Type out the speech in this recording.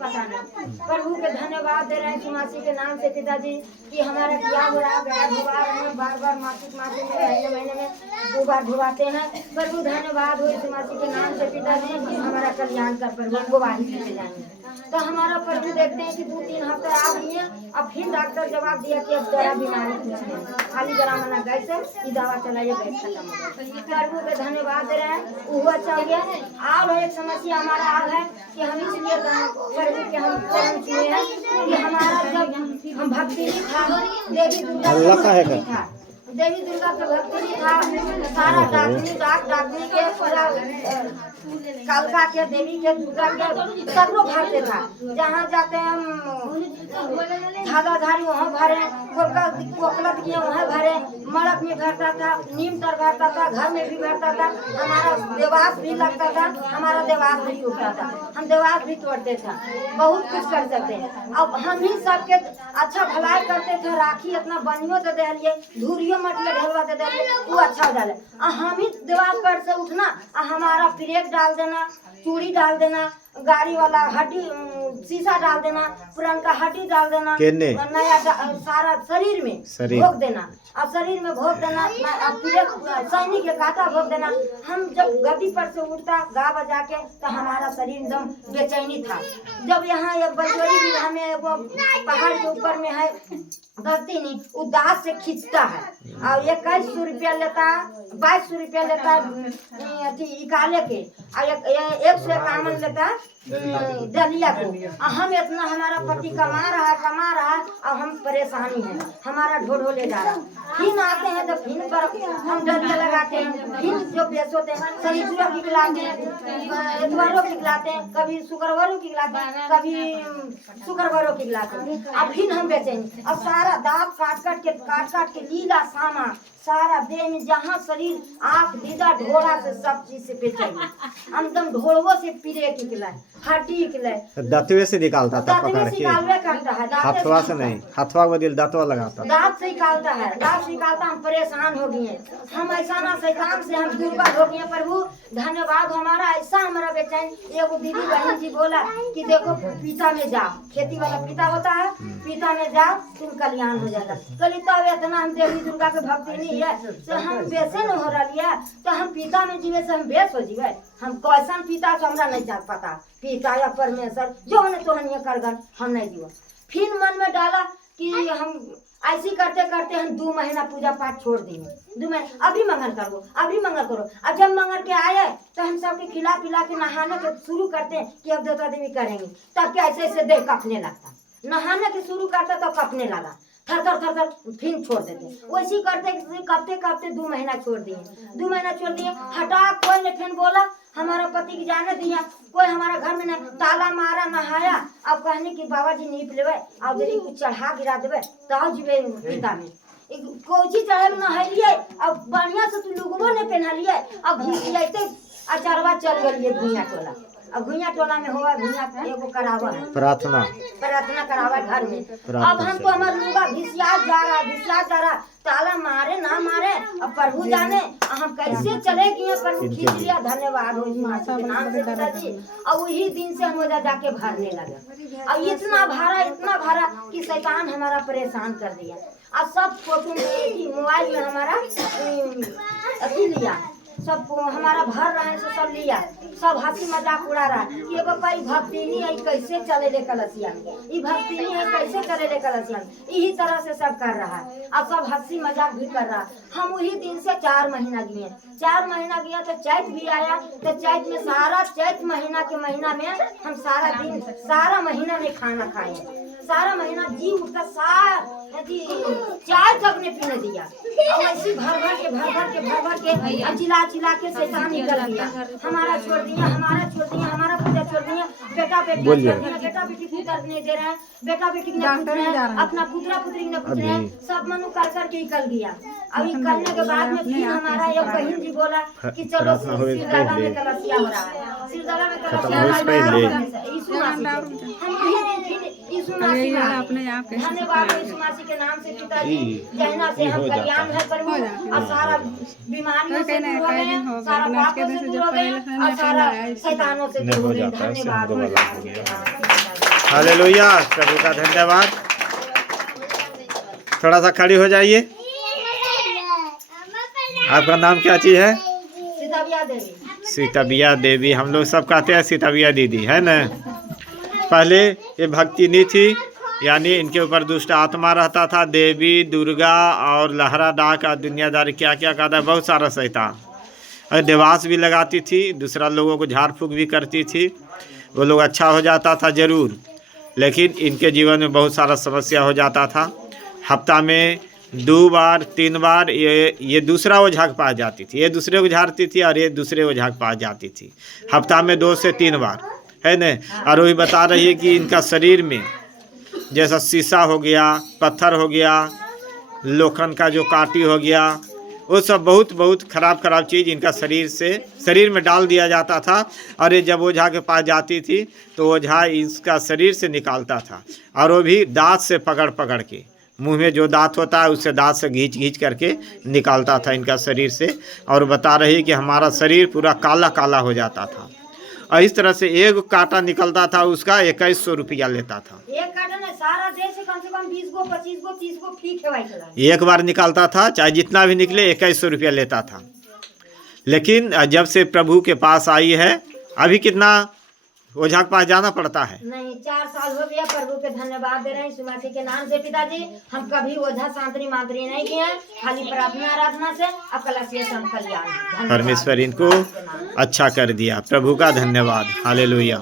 पता नहीं। प्रभु के धन्यवाद दे रहे हैं सुमासी के नाम से पिताजी कि हमारा किया हुआ गया धुबा रहे हैं, बार बार मासिक में महीने में 2 बार धुबाते हैं। प्रभु धन्यवाद हो सुमासी के नाम से पिताजी कि हमारा कल्याण कर प्रभु गुवाही देते जाएंगे। तो हमारा प्रभु देखते हैं कि 2-3 हफ्ते आ गई है, अब फिर डॉक्टर जवाब दिया कि अब जरा बीमारी कुछ नहीं, खाली जरा मना गैस है, ये दवा चलाइए गैस खत्म हो गया। प्रभु के धन्यवाद दे रहे हैं, वो अच्छा हो गया। और एक समस्या हमारा आग है कि हम इसलिए प्रभु के हम चरण छुए हैं कि हमारा जब हम भक्ति नहीं था, देवी दुर्गा था, देवी दुर्गा का भक्ति नहीं था, सारा डाकनी के पूरा कालका के देवी के दुर्गा के सगरों भरते था। जहाँ जाते हम धागाधारी वहाँ भरे, कोकलत किए वहाँ भरे, मड़क में भरता था, नीम तर भरता था, घर में भी भरता था, हमारा देवास भी लगता था, हमारा देवास भी टूटता था, हम देवास भी तोड़ते थे, बहुत कुछ कर सकते हैं। अब हम ही सबके अच्छा भलाई करते थे, राखी इतना बनियो दे दिए, धूरियो मटले ढलवा दे दिए, वो अच्छा हो जाए। हम ही देवास पर से उठना, हमारा ब्रेक डाल देना, चूड़ी डाल देना, गाड़ी वाला हड्डी शीशा डाल देना, पुराना हड्डी डाल देना, नया सारा शरीर में भोग देना, अब शरीर में भोग देना, सैनिक के काटा भोग देना। हम जब गद्दी पर से उठता गा बजा के तो हमारा शरीर एकदम बेचैनी था। जब यहाँ एक बंजोरी जिला में वो पहाड़ के ऊपर में है भक्ति नहीं, उदास से खींचता है और 2100 रुपया लेता, 2200 रुपया लेता निकाले के, और 151 लेता दलिया को। हम इतना हमारा पति कमा रहा और हम परेशानी है, हमारा ढोढो ले जा रहा। फिर आते हैं तो फिर पर हम दलिया लगाते हैं, फिर जो बेच होते हैं शनिवारों की खिलाते हैं, इतवारों की खिलाते हैं, कभी शुक्रवारों की खिलाते हैं, कभी शुक्रवारों की खिलाते हैं। अब फिर हम बेचेंगे और सारा दांत काट काट के लीला सामा सारा देह में जहाँ शरीर आँख दीदा ढोड़ा से सब चीज से बेचेंगे, एकदम ढोड़वो से पीरे की खिलाए, हड्डी खिलाए, दांतवे से निकालता था पकड़ के, हाथवा से नहीं, हाथवा को दिल दांतवा लगाता, दांत से निकालता है, दांत से निकालता। हम परेशान हो गए, हम ऐसा ना शैतान से हम दुर्बल हो गए। प्रभु धन्यवाद, हमारा ऐसा हमारा बेचैन। एगो दीदी बहन जी बोला कि देखो पिता में जाओ, खेती वाला पिता होता है, पिता में जाओ तुम कल्याण हो जाएगा। कल तब इतना हम देवी दुर्गा के भक्ति नहीं है तो हम बेसे न हो रही है, तो हम पिता में जीवे से हम बेस हो जीवे। हम कैसन पिता से हमरा नहीं जान पता, पिता या परमेश्वर जो ने तो करगन हम नहीं जीव। फिर मन में डाला कि हम ऐसी करते करते हम 2 महीना पूजा पाठ छोड़ देंगे, 2 महीना अभी मंगल करो, अभी मंगल करो। अब जब मंगल के आए तो हम सबके खिला पिला के नहाने के शुरू करते हैं कि अब देवता देवी करेंगे, तब क्या ऐसे देह कपने लगता, नहाने के शुरू करते तो कपने लगा, थर फिर छोड़ देते। वैसे करते 2 महीना छोड़ दिए, 2 महीना छोड़ दिए। हटा कोई ने फिर बोला हमारा पति की जाने दिया, कोई हमारा घर में नहीं, ताला मारा नहाया। अब कहने की बाबा जी नीप लेवे अब यदि कुछ चढ़ा गिरा देवे तो जीवे पिता में कोची चढ़े में नहलिए। अब बढ़िया से तू लुगबो ने पहनलिए, अब घिसियाते अचारवा चल गई भुइया टोला। अब भुइया टोला में हुआ भुइया एगो करावा प्रार्थना करावा घर में। अब हमको हमार लुगा घिसिया जा रहा, ताला मारे ना मारे अब प्रभु जाने हम कैसे चले गए। प्रभु खींच लिया, धन्यवाद हो माता के नाम से पिताजी। और वही दिन से हम जाके भरने लगे, और इतना भरा कि शैतान हमारा परेशान कर दिया। अब सब फोटो में मोबाइल में हमारा अथी लिया, सब हमारा भर रहे हैं, सब लिया, सब हंसी मजाक उड़ा रहा है कि एगो कोई भक्ति नहीं है कैसे चले ले कलसिया में, ये भक्ति नहीं है कैसे चले ले कलसिया में, यही तरह से सब कर रहा है। अब सब हंसी मजाक भी कर रहा है। हम वही दिन से 4 महीना गए, 4 महीना गया तो चैत भी आया, तो चैत में सारा चैत महीना के महीना में हम सारा दिन सारा महीना में खाना खाए, सारा महीना जी उठता चाय तक ने पीने दिया। और ऐसी भर के चिल्ला के शैतान निकल गया, हमारा छोड़ दिया, हमारा पूजा छोड़ दिया, बेटा बेटी पुत्र नहीं दे रहे हैं, बेटा बेटी ने पूछ रहे हैं, अपना पुत्रा पुत्री ने पूछ रहे हैं, सब मनु कर के निकल गया। अभी करने के बाद में फिर हमारा एक बहन जी बोला कि चलो सिरदाला में कलसिया हो रहा है, सिरदाला में कलसिया धन्यवाद यीशु के नाम से पिताजी, कहना से हम कल्याण है प्रभु, और सारा बीमारियों से दूर हो गए, सारा पापों से दूर हो गए, और सारा शैतानों से दूर हो गए। धन्यवाद। हालेलुया, प्रभु का धन्यवाद। थोड़ा सा खड़ी हो जाइए। आपका नाम क्या चीज़ है? सीताबिया देवी। सीताबिया देवी, हम लोग सब कहते हैं सीताबिया दीदी, है ना। पहले ये भक्ति नहीं थी, यानी इनके ऊपर दुष्ट आत्मा रहता था, देवी दुर्गा और लहरा डाक और दुनियादारी क्या क्या कहता है, बहुत सारा शैतान। और देवास भी लगाती थी, दूसरा लोगों को झाड़ फूक भी करती थी। वो लोग अच्छा हो जाता था ज़रूर, लेकिन इनके जीवन में बहुत सारा समस्या हो जाता था। हफ्ता में 2 बार 3 बार ये दूसरा ओझा के पास जाती थी, ये दूसरे को झाड़ती थी और ये दूसरे ओझा के पास जाती थी। हफ्ता में 2 से 3 बार, है न। और वही बता रही है कि इनका शरीर में जैसा शीशा हो गया, पत्थर हो गया, लोखंड का जो काटी हो गया, वो सब बहुत खराब चीज़ इनका शरीर में डाल दिया जाता था। और ये जब ओझा के पास जाती थी तो ओझा इसका शरीर से निकालता था, और वो भी दांत से पकड़ के, मुंह में जो दांत होता है उससे दांत से घींच करके निकालता था इनका शरीर से। और बता रही कि हमारा शरीर पूरा काला काला हो जाता था। और इस तरह से एक कांटा निकलता था, उसका 2100 रुपया लेता था। एक काटा नहीं, सारा देश से कम 20 गो 25 गो 30 गो फी खेवाई चला। एक बार निकालता था, चाहे जितना भी निकले 2100 रुपया लेता था। लेकिन जब से प्रभु के पास आई है, अभी कितना ओझा के पास जाना पड़ता है? नहीं, 4 साल हो गया। प्रभु के धन्यवाद दे रहे हैं सुमति के नाम से। पिताजी, हम कभी ओझा सांतरी मांतरी नहीं किए हैं, खाली प्रार्थना आराधना से अकलसीय कल्याण। परमेश्वर इनको अच्छा कर दिया, प्रभु का धन्यवाद। हालेलुया।